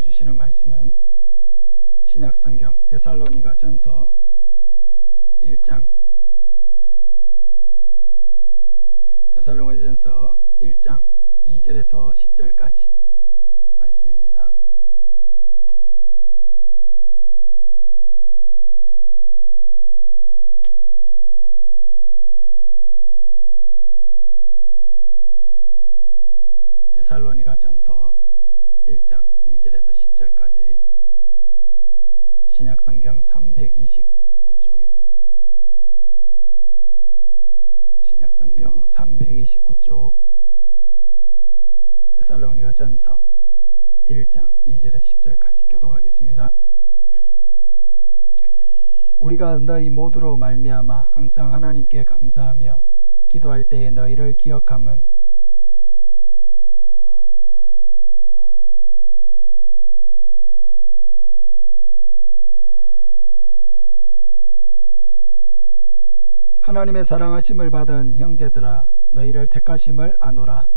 하나님이 주시는 말씀은 신약성경 데살로니가 전서 1장 데살로니가 전서 1장 2절에서 10절까지 말씀입니다. 데살로니가 전서 1장 2절에서 10절까지 신약성경 329쪽입니다. 신약성경 329쪽 데살로니가 전서 1장 2절에서 10절까지 교독하겠습니다. 우리가 너희 모두로 말미암아 항상 하나님께 감사하며 기도할 때에 너희를 기억함은 하나님의 사랑하심을 받은 형제들아 너희를 택하심을 아노라.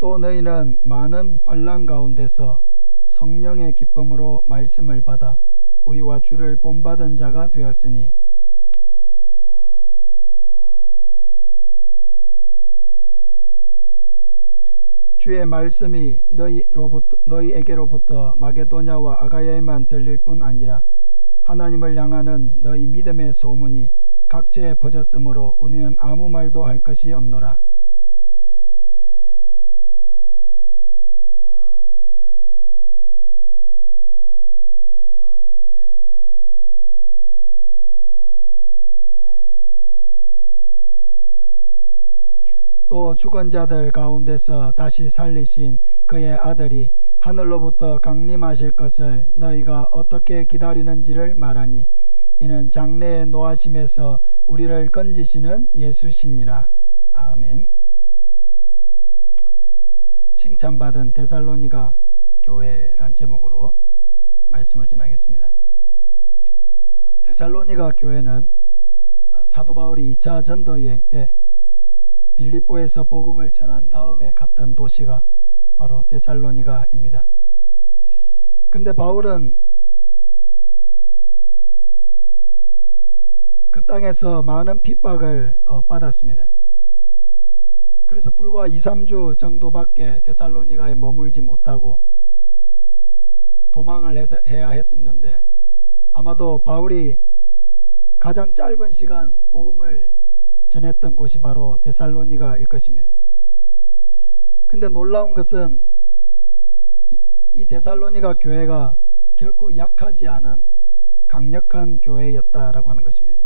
또 너희는 많은 환난 가운데서 성령의 기쁨으로 말씀을 받아 우리와 주를 본받은 자가 되었으니 주의 말씀이 너희에게로부터 마게도냐와 아가야에만 들릴 뿐 아니라 하나님을 향하는 너희 믿음의 소문이 각지에 퍼졌으므로 우리는 아무 말도 할 것이 없노라. 또 죽은 자들 가운데서 다시 살리신 그의 아들이 하늘로부터 강림하실 것을 너희가 어떻게 기다리는지를 말하니 이는 장래의 노하심에서 우리를 건지시는 예수시니라. 아멘. 칭찬받은 데살로니가 교회란 제목으로 말씀을 전하겠습니다. 데살로니가 교회는 사도 바울이 2차 전도 여행 때 빌립보에서 복음을 전한 다음에 갔던 도시가 바로 데살로니가입니다. 그런데 바울은 그 땅에서 많은 핍박을 받았습니다. 그래서 불과 2-3주 정도밖에 데살로니가에 머물지 못하고 도망을 해야 했었는데 아마도 바울이 가장 짧은 시간 복음을 전했던 곳이 바로 데살로니가일 것입니다. 근데 놀라운 것은 이 데살로니가 교회가 결코 약하지 않은 강력한 교회였다라고 하는 것입니다.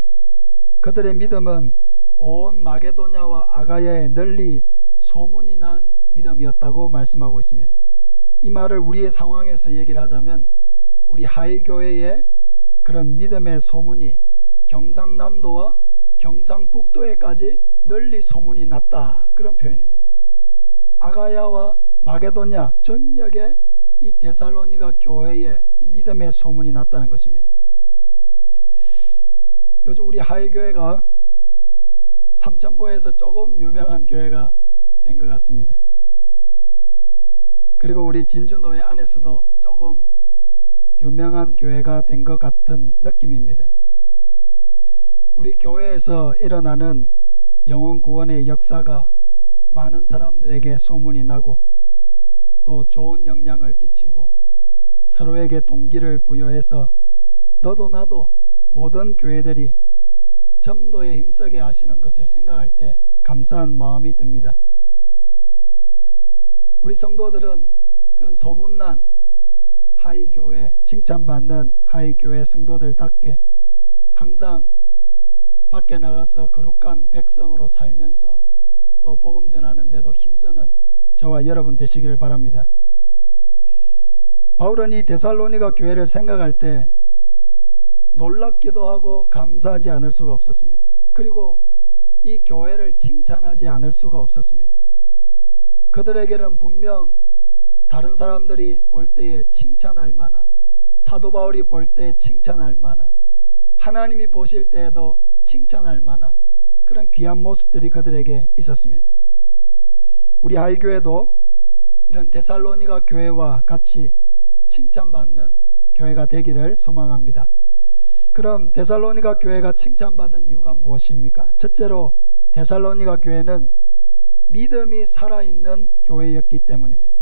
그들의 믿음은 온 마게도냐와 아가야에 널리 소문이 난 믿음이었다고 말씀하고 있습니다. 이 말을 우리의 상황에서 얘기를 하자면 우리 하이교회의 그런 믿음의 소문이 경상남도와 경상북도에까지 널리 소문이 났다, 그런 표현입니다. 아가야와 마게도냐 전역에 이 데살로니가 교회에 이 믿음의 소문이 났다는 것입니다. 요즘 우리 하이교회가 삼천포에서 조금 유명한 교회가 된 것 같습니다. 그리고 우리 진주노회 안에서도 조금 유명한 교회가 된 것 같은 느낌입니다. 우리 교회에서 일어나는 영혼 구원의 역사가 많은 사람들에게 소문이 나고 또 좋은 영향을 끼치고 서로에게 동기를 부여해서 너도 나도 모든 교회들이 전도에 힘쓰게 하시는 것을 생각할 때 감사한 마음이 듭니다. 우리 성도들은 그런 소문난 하이교회, 칭찬받는 하이교회 성도들답게 항상 밖에 나가서 거룩한 백성으로 살면서 또 복음 전하는 데도 힘쓰는 저와 여러분 되시기를 바랍니다. 바울은 이 데살로니가 교회를 생각할 때 놀랍기도 하고 감사하지 않을 수가 없었습니다. 그리고 이 교회를 칭찬하지 않을 수가 없었습니다. 그들에게는 분명 다른 사람들이 볼 때에 칭찬할 만한, 사도 바울이 볼 때에 칭찬할 만한, 하나님이 보실 때에도 칭찬할 만한 그런 귀한 모습들이 그들에게 있었습니다. 우리 하이교회도 이런 데살로니가 교회와 같이 칭찬받는 교회가 되기를 소망합니다. 그럼 데살로니가 교회가 칭찬받은 이유가 무엇입니까? 첫째로 데살로니가 교회는 믿음이 살아있는 교회였기 때문입니다.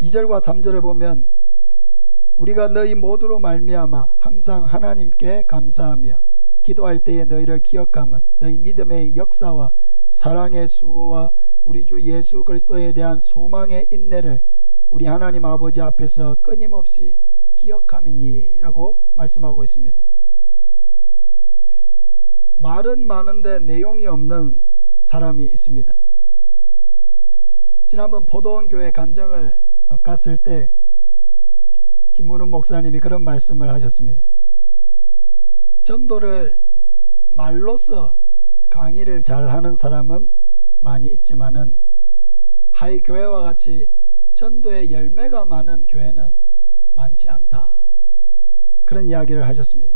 2절과 3절을 보면 우리가 너희 모두로 말미암아 항상 하나님께 감사하며 기도할 때에 너희를 기억함은 너희 믿음의 역사와 사랑의 수고와 우리 주 예수 그리스도에 대한 소망의 인내를 우리 하나님 아버지 앞에서 끊임없이 기억함이니라고 말씀하고 있습니다. 말은 많은데 내용이 없는 사람이 있습니다. 지난번 포도원 교회 간증을 갔을 때 김문훈 목사님이 그런 말씀을 하셨습니다. 전도를 말로써 강의를 잘하는 사람은 많이 있지만은 하이 교회와 같이 전도의 열매가 많은 교회는 많지 않다, 그런 이야기를 하셨습니다.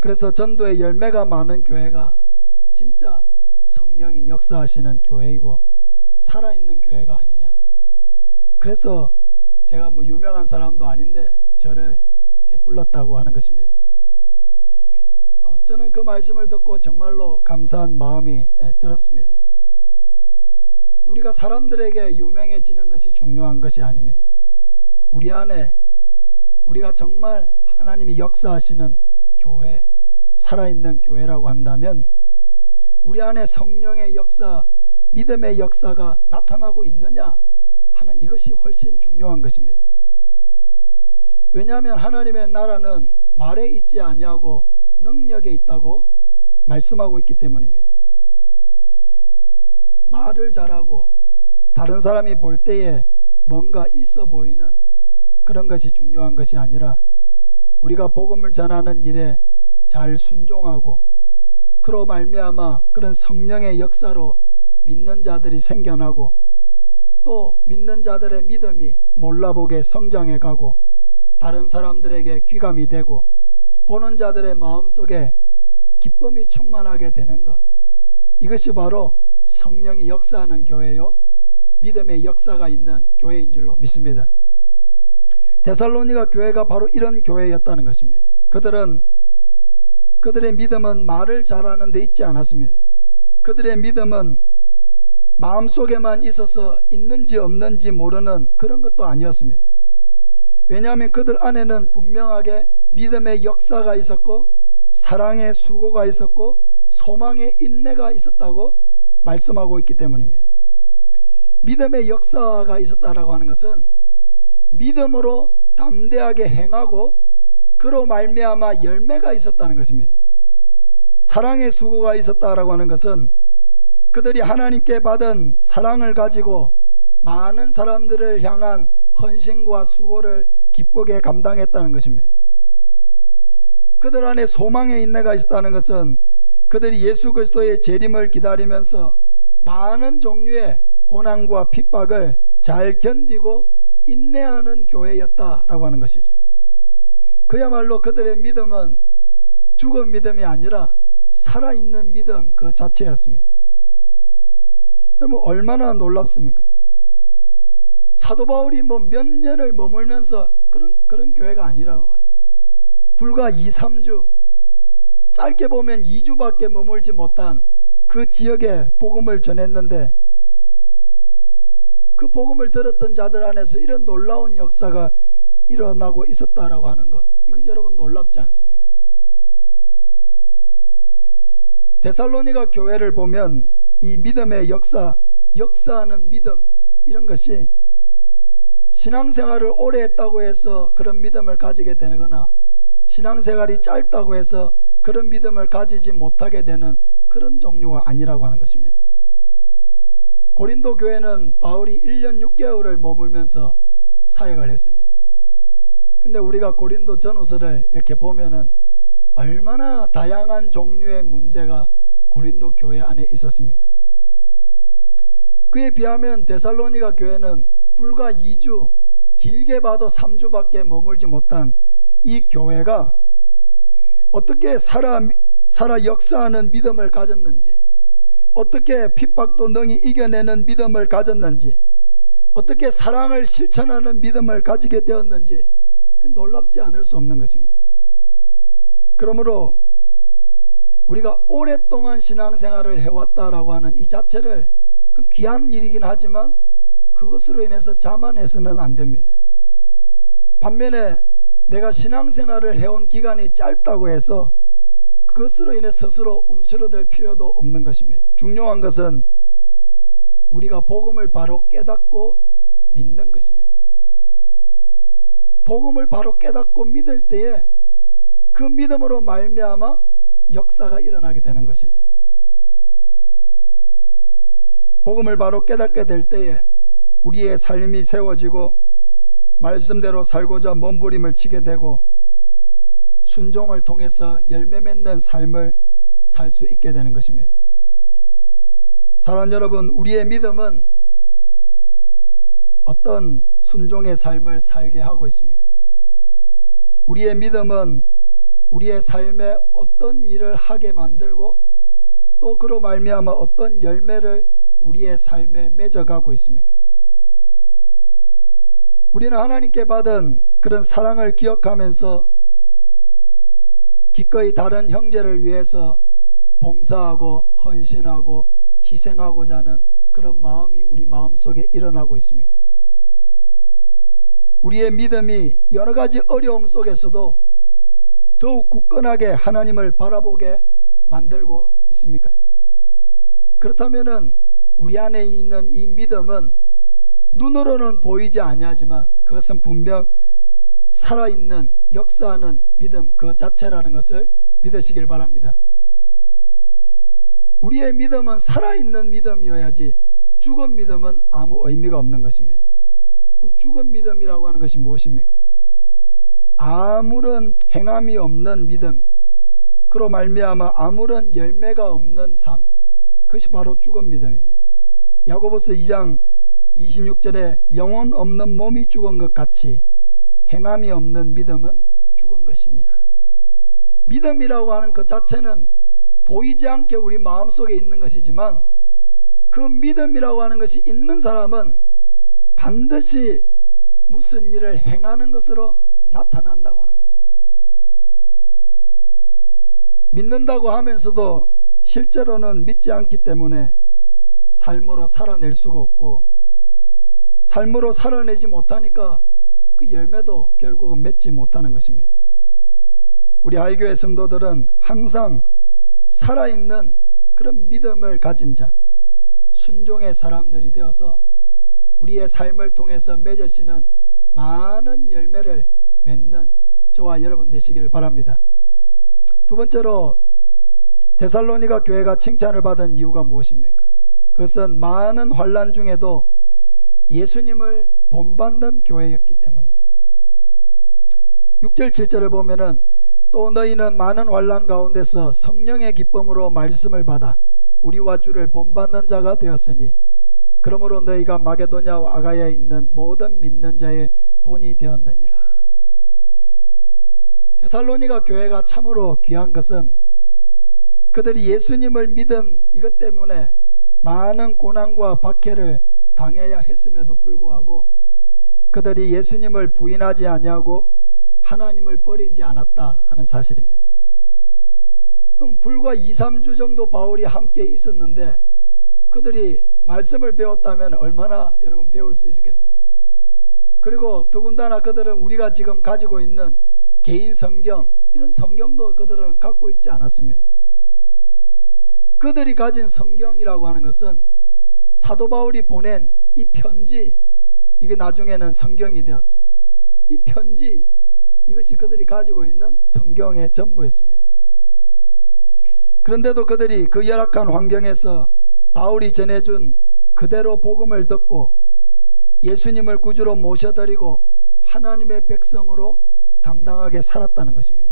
그래서 전도의 열매가 많은 교회가 진짜 성령이 역사하시는 교회이고 살아있는 교회가 아니냐. 그래서 제가 뭐 유명한 사람도 아닌데 저를 이렇게 불렀다고 하는 것입니다. 저는 그 말씀을 듣고 정말로 감사한 마음이 들었습니다. 우리가 사람들에게 유명해지는 것이 중요한 것이 아닙니다. 우리 안에 우리가 정말 하나님이 역사하시는 교회, 살아있는 교회라고 한다면 우리 안에 성령의 역사, 믿음의 역사가 나타나고 있느냐 하는 이것이 훨씬 중요한 것입니다. 왜냐하면 하나님의 나라는 말에 있지 아니하고 능력에 있다고 말씀하고 있기 때문입니다. 말을 잘하고 다른 사람이 볼 때에 뭔가 있어 보이는 그런 것이 중요한 것이 아니라 우리가 복음을 전하는 일에 잘 순종하고 그로 말미암아 그런 성령의 역사로 믿는 자들이 생겨나고 또 믿는 자들의 믿음이 몰라보게 성장해 가고 다른 사람들에게 귀감이 되고 보는 자들의 마음속에 기쁨이 충만하게 되는 것, 이것이 바로 성령이 역사하는 교회요 믿음의 역사가 있는 교회인 줄로 믿습니다. 데살로니가 교회가 바로 이런 교회였다는 것입니다. 그들의 믿음은 말을 잘하는 데 있지 않았습니다. 그들의 믿음은 마음속에만 있어서 있는지 없는지 모르는 그런 것도 아니었습니다. 왜냐하면 그들 안에는 분명하게 믿음의 역사가 있었고 사랑의 수고가 있었고 소망의 인내가 있었다고 말씀하고 있기 때문입니다. 믿음의 역사가 있었다라고 하는 것은 믿음으로 담대하게 행하고 그로 말미암아 열매가 있었다는 것입니다. 사랑의 수고가 있었다라고 하는 것은 그들이 하나님께 받은 사랑을 가지고 많은 사람들을 향한 헌신과 수고를 기쁘게 감당했다는 것입니다. 그들 안에 소망의 인내가 있었다는 것은 그들이 예수 그리스도의 재림을 기다리면서 많은 종류의 고난과 핍박을 잘 견디고 인내하는 교회였다라고 하는 것이죠. 그야말로 그들의 믿음은 죽은 믿음이 아니라 살아있는 믿음 그 자체였습니다. 여러분 얼마나 놀랍습니까? 사도 바울이 뭐 몇 년을 머물면서 그런 교회가 아니라고 봐요. 불과 2, 3주, 짧게 보면 2주밖에 머물지 못한 그 지역에 복음을 전했는데 그 복음을 들었던 자들 안에서 이런 놀라운 역사가 일어나고 있었다라고 하는 것, 이거 여러분 놀랍지 않습니까? 데살로니가 교회를 보면 이 믿음의 역사하는 믿음, 이런 것이 신앙생활을 오래 했다고 해서 그런 믿음을 가지게 되거나 신앙생활이 짧다고 해서 그런 믿음을 가지지 못하게 되는 그런 종류가 아니라고 하는 것입니다. 고린도 교회는 바울이 1년 6개월을 머물면서 사역을 했습니다. 근데 우리가 고린도 전후서를 이렇게 보면은 얼마나 다양한 종류의 문제가 고린도 교회 안에 있었습니까? 그에 비하면 데살로니가 교회는 불과 2주, 길게 봐도 3주밖에 머물지 못한 이 교회가 어떻게 살아 역사하는 믿음을 가졌는지, 어떻게 핍박도 능히 이겨내는 믿음을 가졌는지, 어떻게 사랑을 실천하는 믿음을 가지게 되었는지 놀랍지 않을 수 없는 것입니다. 그러므로 우리가 오랫동안 신앙생활을 해왔다라고 하는 이 자체를 귀한 일이긴 하지만 그것으로 인해서 자만해서는 안 됩니다. 반면에 내가 신앙생활을 해온 기간이 짧다고 해서 그것으로 인해 스스로 움츠러들 필요도 없는 것입니다. 중요한 것은 우리가 복음을 바로 깨닫고 믿는 것입니다. 복음을 바로 깨닫고 믿을 때에 그 믿음으로 말미암아 역사가 일어나게 되는 것이죠. 복음을 바로 깨닫게 될 때에 우리의 삶이 세워지고 말씀대로 살고자 몸부림을 치게 되고 순종을 통해서 열매 맺는 삶을 살 수 있게 되는 것입니다. 사랑하는 여러분, 우리의 믿음은 어떤 순종의 삶을 살게 하고 있습니까? 우리의 믿음은 우리의 삶에 어떤 일을 하게 만들고 또 그로 말미암아 어떤 열매를 우리의 삶에 맺어가고 있습니까? 우리는 하나님께 받은 그런 사랑을 기억하면서 기꺼이 다른 형제를 위해서 봉사하고 헌신하고 희생하고자 하는 그런 마음이 우리 마음속에 일어나고 있습니까? 우리의 믿음이 여러 가지 어려움 속에서도 더욱 굳건하게 하나님을 바라보게 만들고 있습니까? 그렇다면 우리 안에 있는 이 믿음은 눈으로는 보이지 아니하지만 그것은 분명 살아있는 역사하는 믿음 그 자체라는 것을 믿으시길 바랍니다. 우리의 믿음은 살아있는 믿음이어야지 죽은 믿음은 아무 의미가 없는 것입니다. 그럼 죽은 믿음이라고 하는 것이 무엇입니까? 아무런 행함이 없는 믿음, 그로 말미암아 아무런 열매가 없는 삶, 그것이 바로 죽은 믿음입니다. 야고보서 2장 26절에 영혼 없는 몸이 죽은 것 같이 행함이 없는 믿음은 죽은 것이니라. 믿음이라고 하는 그 자체는 보이지 않게 우리 마음속에 있는 것이지만 그 믿음이라고 하는 것이 있는 사람은 반드시 무슨 일을 행하는 것으로 나타난다고 하는 거죠. 믿는다고 하면서도 실제로는 믿지 않기 때문에 삶으로 살아낼 수가 없고, 삶으로 살아내지 못하니까 그 열매도 결국은 맺지 못하는 것입니다. 우리 하이교회 성도들은 항상 살아있는 그런 믿음을 가진 자, 순종의 사람들이 되어서 우리의 삶을 통해서 맺으시는 많은 열매를 맺는 저와 여러분 되시기를 바랍니다. 두 번째로 데살로니가 교회가 칭찬을 받은 이유가 무엇입니까? 그것은 많은 환난 중에도 예수님을 본받는 교회였기 때문입니다. 6절 7절을 보면은 또 너희는 많은 환난 가운데서 성령의 기쁨으로 말씀을 받아 우리와 주를 본받는 자가 되었으니 그러므로 너희가 마게도냐와 아가야에 있는 모든 믿는 자의 본이 되었느니라. 데살로니가 교회가 참으로 귀한 것은 그들이 예수님을 믿은 이것 때문에 많은 고난과 박해를 당해야 했음에도 불구하고 그들이 예수님을 부인하지 아니하고 하나님을 버리지 않았다 하는 사실입니다. 그럼 불과 2-3주 정도 바울이 함께 있었는데 그들이 말씀을 배웠다면 얼마나 여러분 배울 수 있었겠습니까? 그리고 더군다나 그들은 우리가 지금 가지고 있는 개인 성경, 이런 성경도 그들은 갖고 있지 않았습니다. 그들이 가진 성경이라고 하는 것은 사도 바울이 보낸 이 편지, 이게 나중에는 성경이 되었죠. 이 편지, 이것이 그들이 가지고 있는 성경의 전부였습니다. 그런데도 그들이 그 열악한 환경에서 바울이 전해준 그대로 복음을 듣고 예수님을 구주로 모셔드리고 하나님의 백성으로 당당하게 살았다는 것입니다.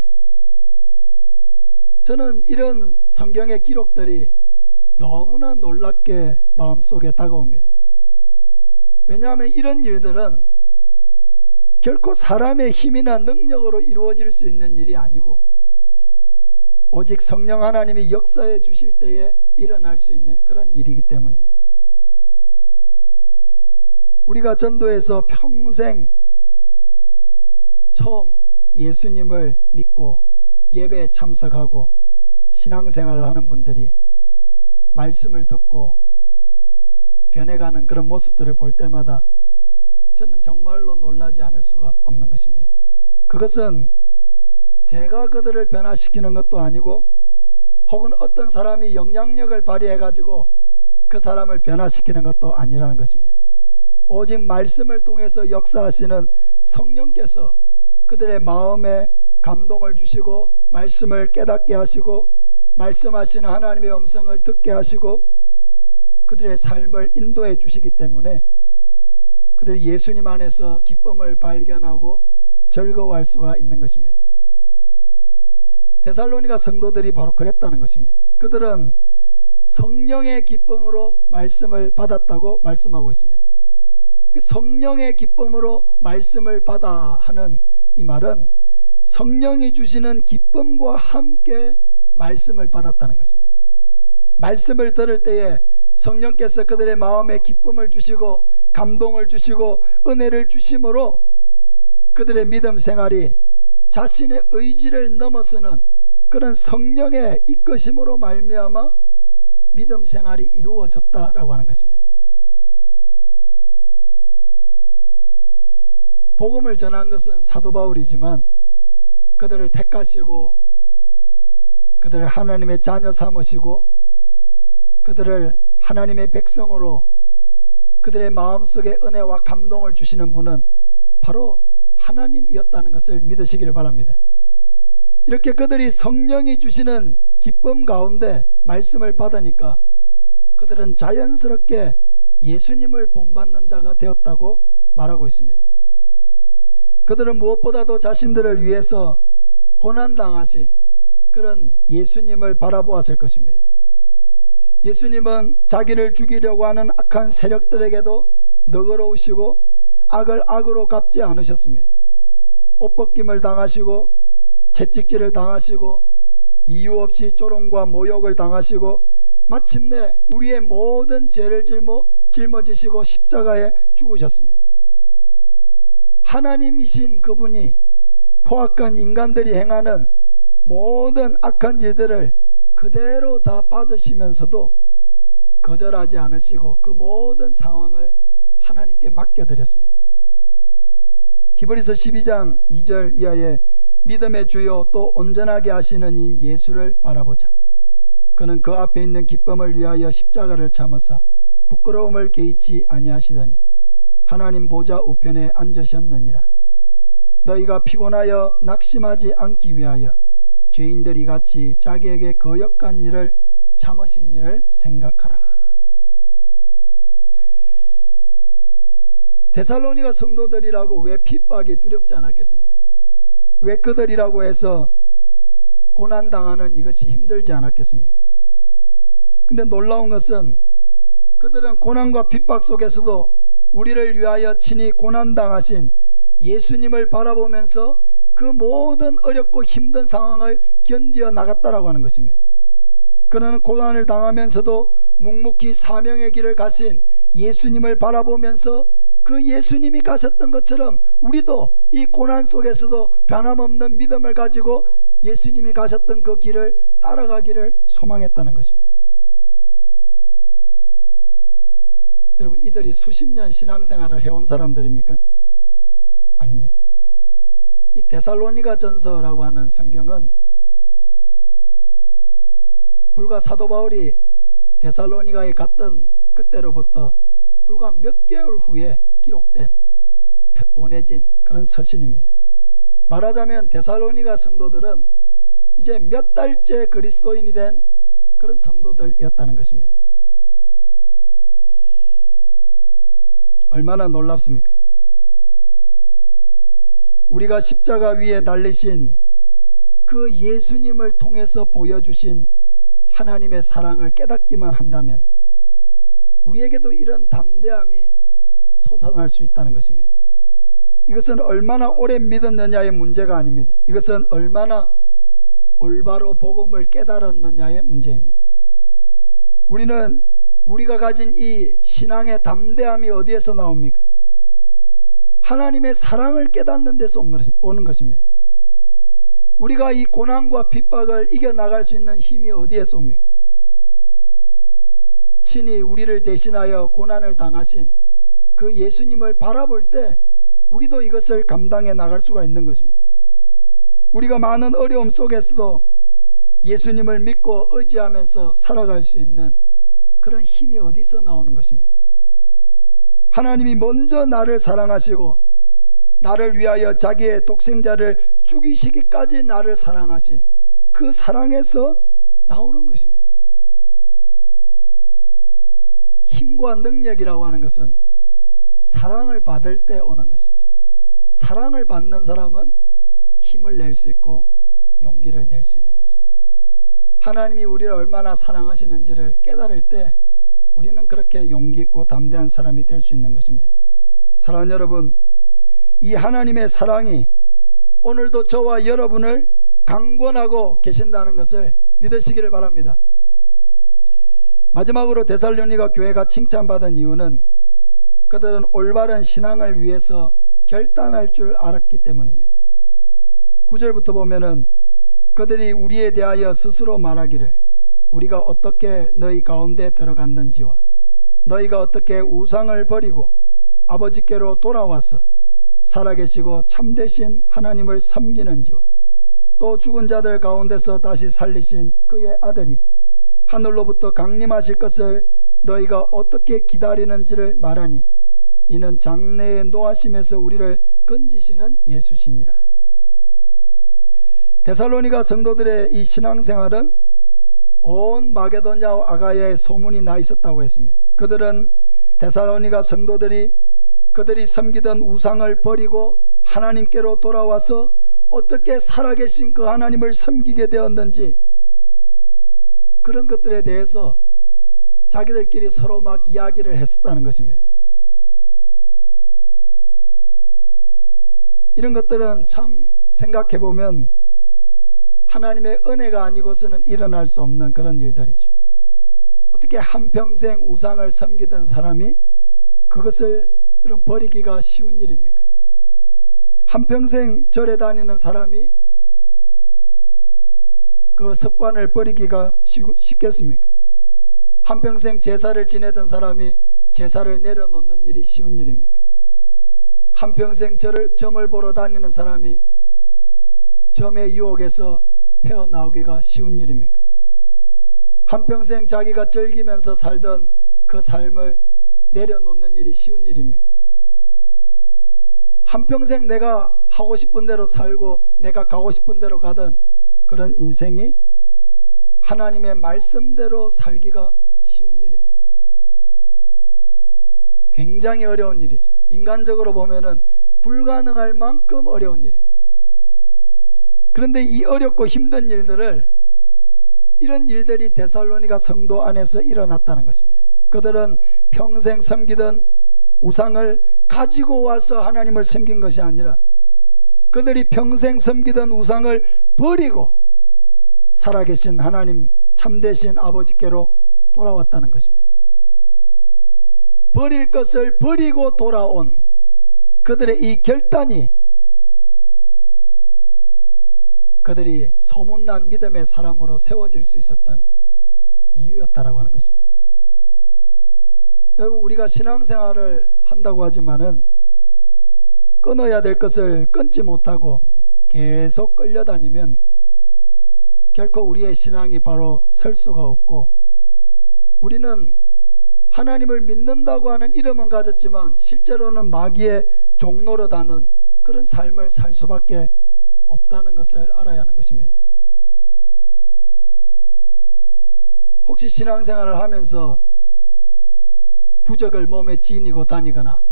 저는 이런 성경의 기록들이 너무나 놀랍게 마음속에 다가옵니다. 왜냐하면 이런 일들은 결코 사람의 힘이나 능력으로 이루어질 수 있는 일이 아니고 오직 성령 하나님이 역사해 주실 때에 일어날 수 있는 그런 일이기 때문입니다. 우리가 전도에서 평생 처음 예수님을 믿고 예배에 참석하고 신앙생활을 하는 분들이 말씀을 듣고 변해가는 그런 모습들을 볼 때마다 저는 정말로 놀라지 않을 수가 없는 것입니다. 그것은 제가 그들을 변화시키는 것도 아니고 혹은 어떤 사람이 영향력을 발휘해 가지고 그 사람을 변화시키는 것도 아니라는 것입니다. 오직 말씀을 통해서 역사하시는 성령께서 그들의 마음에 감동을 주시고 말씀을 깨닫게 하시고 말씀하시는 하나님의 음성을 듣게 하시고 그들의 삶을 인도해 주시기 때문에 그들이 예수님 안에서 기쁨을 발견하고 즐거워할 수가 있는 것입니다. 데살로니가 성도들이 바로 그랬다는 것입니다. 그들은 성령의 기쁨으로 말씀을 받았다고 말씀하고 있습니다. 성령의 기쁨으로 말씀을 받아 하는 이 말은 성령이 주시는 기쁨과 함께 말씀을 받았다는 것입니다. 말씀을 들을 때에 성령께서 그들의 마음에 기쁨을 주시고 감동을 주시고 은혜를 주심으로 그들의 믿음 생활이 자신의 의지를 넘어서는 그런 성령의 이끄심으로 말미암아 믿음 생활이 이루어졌다라고 하는 것입니다. 복음을 전한 것은 사도 바울이지만 그들을 택하시고 그들을 하나님의 자녀 삼으시고 그들을 하나님의 백성으로 그들의 마음속에 은혜와 감동을 주시는 분은 바로 하나님이었다는 것을 믿으시기를 바랍니다. 이렇게 그들이 성령이 주시는 기쁨 가운데 말씀을 받으니까 그들은 자연스럽게 예수님을 본받는 자가 되었다고 말하고 있습니다. 그들은 무엇보다도 자신들을 위해서 고난당하신 그런 예수님을 바라보았을 것입니다. 예수님은 자기를 죽이려고 하는 악한 세력들에게도 너그러우시고 악을 악으로 갚지 않으셨습니다. 옷벗김을 당하시고 채찍질을 당하시고 이유 없이 조롱과 모욕을 당하시고 마침내 우리의 모든 죄를 짊어지시고 십자가에 죽으셨습니다. 하나님이신 그분이 포악한 인간들이 행하는 모든 악한 일들을 그대로 다 받으시면서도 거절하지 않으시고 그 모든 상황을 하나님께 맡겨드렸습니다. 히브리서 12장 2절 이하에 믿음의 주요 또 온전하게 하시는 이 예수를 바라보자. 그는 그 앞에 있는 기쁨을 위하여 십자가를 참으사 부끄러움을 개의치 아니하시더니 하나님 보좌 우편에 앉으셨느니라. 너희가 피곤하여 낙심하지 않기 위하여 죄인들이 같이 자기에게 거역한 일을 참으신 일을 생각하라. 데살로니가 성도들이라고 왜 핍박이 두렵지 않았겠습니까? 왜 그들이라고 해서 고난당하는 이것이 힘들지 않았겠습니까? 근데 놀라운 것은 그들은 고난과 핍박 속에서도 우리를 위하여 친히 고난당하신 예수님을 바라보면서 그 모든 어렵고 힘든 상황을 견디어 나갔다라고 하는 것입니다. 그는 고난을 당하면서도 묵묵히 사명의 길을 가신 예수님을 바라보면서 그 예수님이 가셨던 것처럼 우리도 이 고난 속에서도 변함없는 믿음을 가지고 예수님이 가셨던 그 길을 따라가기를 소망했다는 것입니다. 여러분, 이들이 수십 년 신앙생활을 해온 사람들입니까? 아닙니다. 이 데살로니가 전서라고 하는 성경은 불과 사도 바울이 데살로니가에 갔던 그때로부터 불과 몇 개월 후에 기록된 보내진 그런 서신입니다. 말하자면 데살로니가 성도들은 이제 몇 달째 그리스도인이 된 그런 성도들이었다는 것입니다. 얼마나 놀랍습니까? 우리가 십자가 위에 달리신 그 예수님을 통해서 보여주신 하나님의 사랑을 깨닫기만 한다면 우리에게도 이런 담대함이 솟아날 수 있다는 것입니다. 이것은 얼마나 오래 믿었느냐의 문제가 아닙니다. 이것은 얼마나 올바로 복음을 깨달았느냐의 문제입니다. 우리가 가진 이 신앙의 담대함이 어디에서 나옵니까? 하나님의 사랑을 깨닫는 데서 오는 것입니다. 우리가 이 고난과 핍박을 이겨나갈 수 있는 힘이 어디에서 옵니까? 친히 우리를 대신하여 고난을 당하신 그 예수님을 바라볼 때 우리도 이것을 감당해 나갈 수가 있는 것입니다. 우리가 많은 어려움 속에서도 예수님을 믿고 의지하면서 살아갈 수 있는 그런 힘이 어디서 나오는 것입니까? 하나님이 먼저 나를 사랑하시고 나를 위하여 자기의 독생자를 죽이시기까지 나를 사랑하신 그 사랑에서 나오는 것입니다. 힘과 능력이라고 하는 것은 사랑을 받을 때 오는 것이죠. 사랑을 받는 사람은 힘을 낼 수 있고 용기를 낼 수 있는 것입니다. 하나님이 우리를 얼마나 사랑하시는지를 깨달을 때 우리는 그렇게 용기 있고 담대한 사람이 될 수 있는 것입니다. 사랑하는 여러분, 이 하나님의 사랑이 오늘도 저와 여러분을 강권하고 계신다는 것을 믿으시기를 바랍니다. 마지막으로 데살로니가 교회가 칭찬받은 이유는 그들은 올바른 신앙을 위해서 결단할 줄 알았기 때문입니다. 9절부터 보면은 그들이 우리에 대하여 스스로 말하기를 우리가 어떻게 너희 가운데 들어갔는지와 너희가 어떻게 우상을 버리고 아버지께로 돌아와서 살아계시고 참되신 하나님을 섬기는지와 또 죽은 자들 가운데서 다시 살리신 그의 아들이 하늘로부터 강림하실 것을 너희가 어떻게 기다리는지를 말하니 이는 장래의 노하심에서 우리를 건지시는 예수시니라. 데살로니가 성도들의 이 신앙생활은 온 마게도냐와 아가야에 소문이 나 있었다고 했습니다. 그들은 데살로니가 성도들이 그들이 섬기던 우상을 버리고 하나님께로 돌아와서 어떻게 살아계신 그 하나님을 섬기게 되었는지 그런 것들에 대해서 자기들끼리 서로 막 이야기를 했었다는 것입니다. 이런 것들은 참 생각해보면 하나님의 은혜가 아니고서는 일어날 수 없는 그런 일들이죠. 어떻게 한평생 우상을 섬기던 사람이 그것을 버리기가 쉬운 일입니까? 한평생 절에 다니는 사람이 그 습관을 버리기가 쉽겠습니까? 한평생 제사를 지내던 사람이 제사를 내려놓는 일이 쉬운 일입니까? 한평생 점을 보러 다니는 사람이 점의 유혹에서 헤어나오기가 쉬운 일입니까? 한평생 자기가 즐기면서 살던 그 삶을 내려놓는 일이 쉬운 일입니까? 한평생 내가 하고 싶은 대로 살고 내가 가고 싶은 대로 가던 그런 인생이 하나님의 말씀대로 살기가 쉬운 일입니까? 굉장히 어려운 일이죠. 인간적으로 보면은 불가능할 만큼 어려운 일입니다. 그런데 이 어렵고 힘든 일들을 이런 일들이 데살로니가 성도 안에서 일어났다는 것입니다. 그들은 평생 섬기던 우상을 가지고 와서 하나님을 섬긴 것이 아니라 그들이 평생 섬기던 우상을 버리고 살아계신 하나님 참되신 아버지께로 돌아왔다는 것입니다. 버릴 것을 버리고 돌아온 그들의 이 결단이 그들이 소문난 믿음의 사람으로 세워질 수 있었던 이유였다라고 하는 것입니다. 여러분, 우리가 신앙생활을 한다고 하지만은 끊어야 될 것을 끊지 못하고 계속 끌려다니면 결코 우리의 신앙이 바로 설 수가 없고, 우리는 하나님을 믿는다고 하는 이름은 가졌지만 실제로는 마귀의 종노릇하는 그런 삶을 살 수밖에 없다는 것을 알아야 하는 것입니다. 혹시 신앙생활을 하면서 부적을 몸에 지니고 다니거나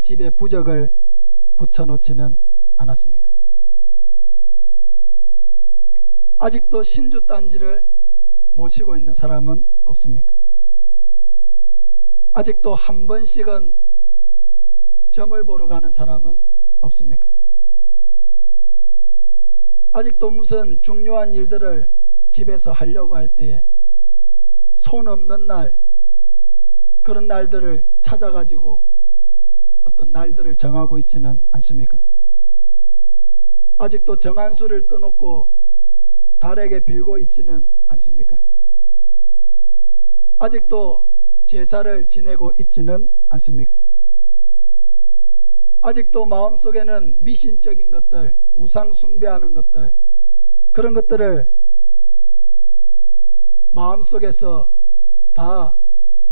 집에 부적을 붙여놓지는 않았습니까? 아직도 신주단지를 모시고 있는 사람은 없습니까? 아직도 한 번씩은 점을 보러 가는 사람은 없습니까? 아직도 무슨 중요한 일들을 집에서 하려고 할 때에 손 없는 날, 그런 날들을 찾아가지고 어떤 날들을 정하고 있지는 않습니까? 아직도 정한수를 떠놓고 달에게 빌고 있지는 않습니까? 아직도 제사를 지내고 있지는 않습니까? 아직도 마음속에는 미신적인 것들, 우상 숭배하는 것들, 그런 것들을 마음속에서 다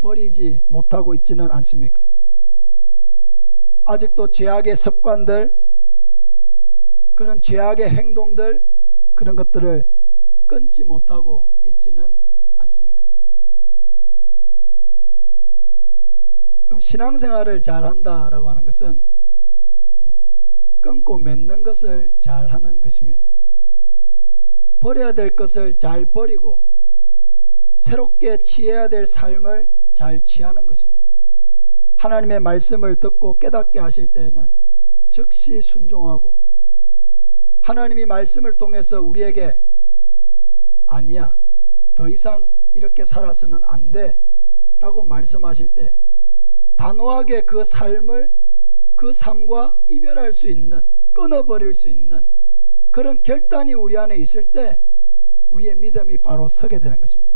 버리지 못하고 있지는 않습니까? 아직도 죄악의 습관들, 그런 죄악의 행동들, 그런 것들을 끊지 못하고 있지는 않습니까? 그럼 신앙생활을 잘한다라고 하는 것은 끊고 맺는 것을 잘하는 것입니다. 버려야 될 것을 잘 버리고 새롭게 취해야 될 삶을 잘 취하는 것입니다. 하나님의 말씀을 듣고 깨닫게 하실 때에는 즉시 순종하고, 하나님이 말씀을 통해서 우리에게 아니야, 더 이상 이렇게 살아서는 안 돼 라고 말씀하실 때 단호하게 그 삶과 이별할 수 있는, 끊어버릴 수 있는 그런 결단이 우리 안에 있을 때 우리의 믿음이 바로 서게 되는 것입니다.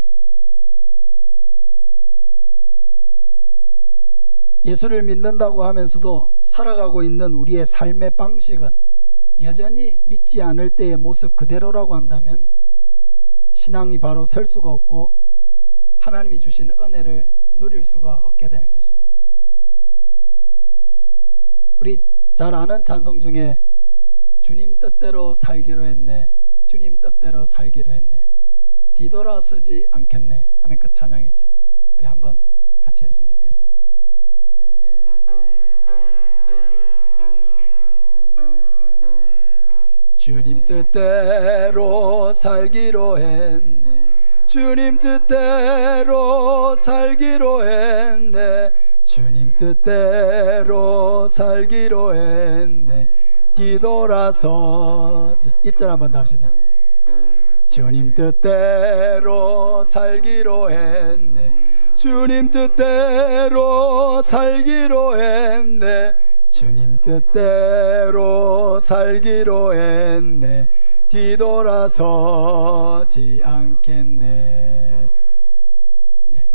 예수를 믿는다고 하면서도 살아가고 있는 우리의 삶의 방식은 여전히 믿지 않을 때의 모습 그대로라고 한다면 신앙이 바로 설 수가 없고 하나님이 주신 은혜를 누릴 수가 없게 되는 것입니다. 우리 잘 아는 찬송 중에 주님 뜻대로 살기로 했네, 주님 뜻대로 살기로 했네, 뒤돌아서지 않겠네 하는 그 찬양이죠. 우리 한번 같이 했으면 좋겠습니다. 주님 뜻대로 살기로 했네, 주님 뜻대로 살기로 했네, 주님 뜻대로 살기로 했네, 뒤돌아서지. 1절 한번 더 합시다. 주님 뜻대로 살기로 했네, 주님 뜻대로 살기로 했네, 주님 뜻대로 살기로 했네, 뒤돌아서지 않겠네. 네.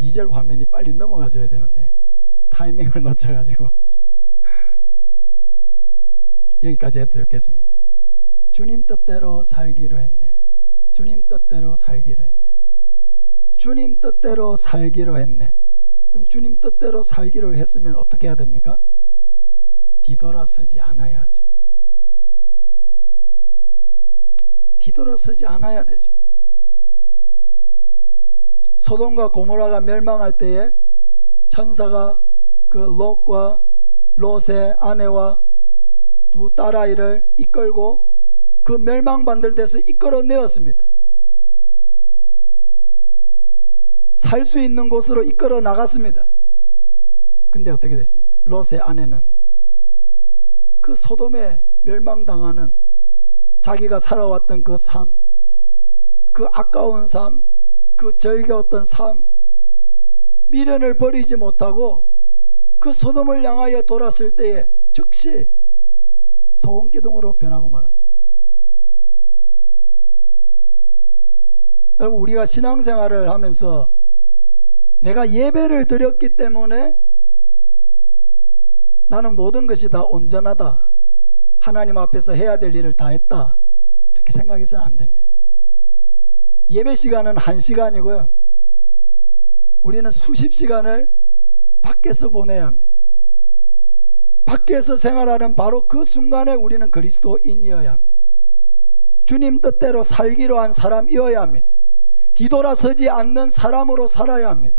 2절 화면이 빨리 넘어가줘야 되는데 타이밍을 놓쳐가지고 여기까지 해드리겠습니다. 주님 뜻대로 살기로 했네, 주님 뜻대로 살기로 했네, 주님 뜻대로 살기로 했네. 그럼 주님 뜻대로 살기로 했으면 어떻게 해야 됩니까? 뒤돌아서지 않아야 하죠. 뒤돌아서지 않아야 되죠. 소돔과 고모라가 멸망할 때에 천사가 그 롯과 롯의 아내와 두 딸아이를 이끌고 그 멸망받을 데서 이끌어내었습니다. 살 수 있는 곳으로 이끌어 나갔습니다. 근데 어떻게 됐습니까? 롯의 아내는 그 소돔에 멸망당하는 자기가 살아왔던 그 삶, 그 아까운 삶, 그 즐거웠던 삶, 미련을 버리지 못하고 그 소돔을 향하여 돌았을 때에 즉시 소금기둥으로 변하고 말았습니다. 여러분, 우리가 신앙생활을 하면서 내가 예배를 드렸기 때문에 나는 모든 것이 다 온전하다, 하나님 앞에서 해야 될 일을 다 했다, 이렇게 생각해서는 안 됩니다. 예배 시간은 1시간이고요 우리는 수십 시간을 밖에서 보내야 합니다. 밖에서 생활하는 바로 그 순간에 우리는 그리스도인이어야 합니다. 주님 뜻대로 살기로 한 사람이어야 합니다. 뒤돌아서지 않는 사람으로 살아야 합니다.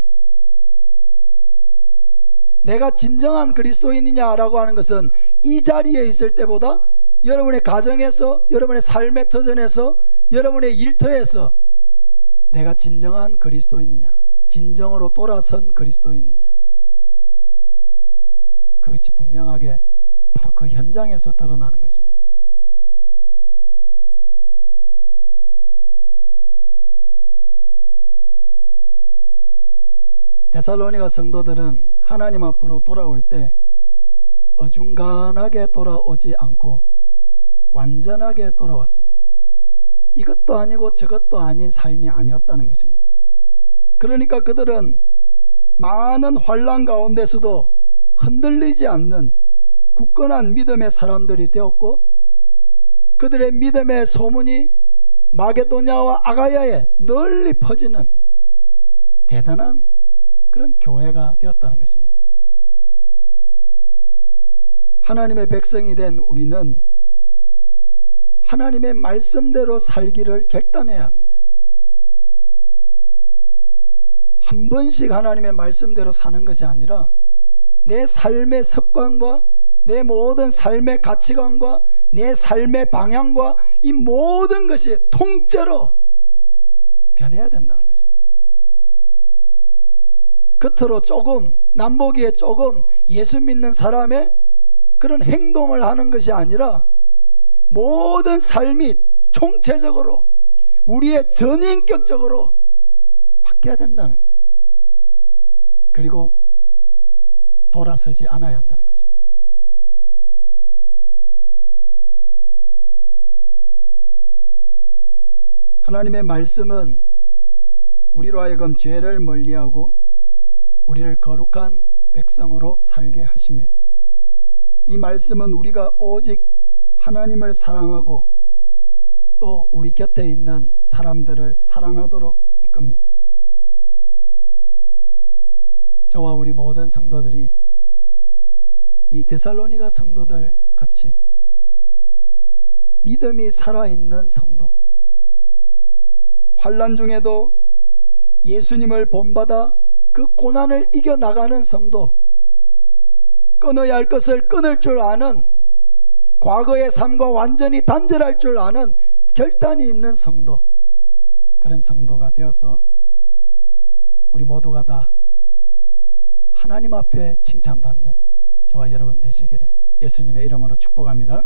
내가 진정한 그리스도인이냐라고 하는 것은 이 자리에 있을 때보다 여러분의 가정에서, 여러분의 삶의 터전에서, 여러분의 일터에서 내가 진정한 그리스도인이냐, 진정으로 돌아선 그리스도인이냐, 그것이 분명하게 바로 그 현장에서 드러나는 것입니다. 데살로니가 성도들은 하나님 앞으로 돌아올 때 어중간하게 돌아오지 않고 완전하게 돌아왔습니다. 이것도 아니고 저것도 아닌 삶이 아니었다는 것입니다. 그러니까 그들은 많은 환난 가운데서도 흔들리지 않는 굳건한 믿음의 사람들이 되었고, 그들의 믿음의 소문이 마게도냐와 아가야에 널리 퍼지는 대단한 그런 교회가 되었다는 것입니다. 하나님의 백성이 된 우리는 하나님의 말씀대로 살기를 결단해야 합니다. 한 번씩 하나님의 말씀대로 사는 것이 아니라 내 삶의 습관과 내 모든 삶의 가치관과 내 삶의 방향과 이 모든 것이 통째로 변해야 된다는 것입니다. 겉으로 조금, 남보기에 조금 예수 믿는 사람의 그런 행동을 하는 것이 아니라 모든 삶이 총체적으로 우리의 전인격적으로 바뀌어야 된다는 거예요. 그리고 돌아서지 않아야 한다는 것입니다. 하나님의 말씀은 우리로 하여금 죄를 멀리하고 우리를 거룩한 백성으로 살게 하십니다. 이 말씀은 우리가 오직 하나님을 사랑하고 또 우리 곁에 있는 사람들을 사랑하도록 이끕니다. 저와 우리 모든 성도들이 이 데살로니가 성도들 같이 믿음이 살아있는 성도, 환난 중에도 예수님을 본받아 그 고난을 이겨나가는 성도, 끊어야 할 것을 끊을 줄 아는, 과거의 삶과 완전히 단절할 줄 아는 결단이 있는 성도, 그런 성도가 되어서 우리 모두가 다 하나님 앞에 칭찬받는 저와 여러분 되시기를 예수님의 이름으로 축복합니다.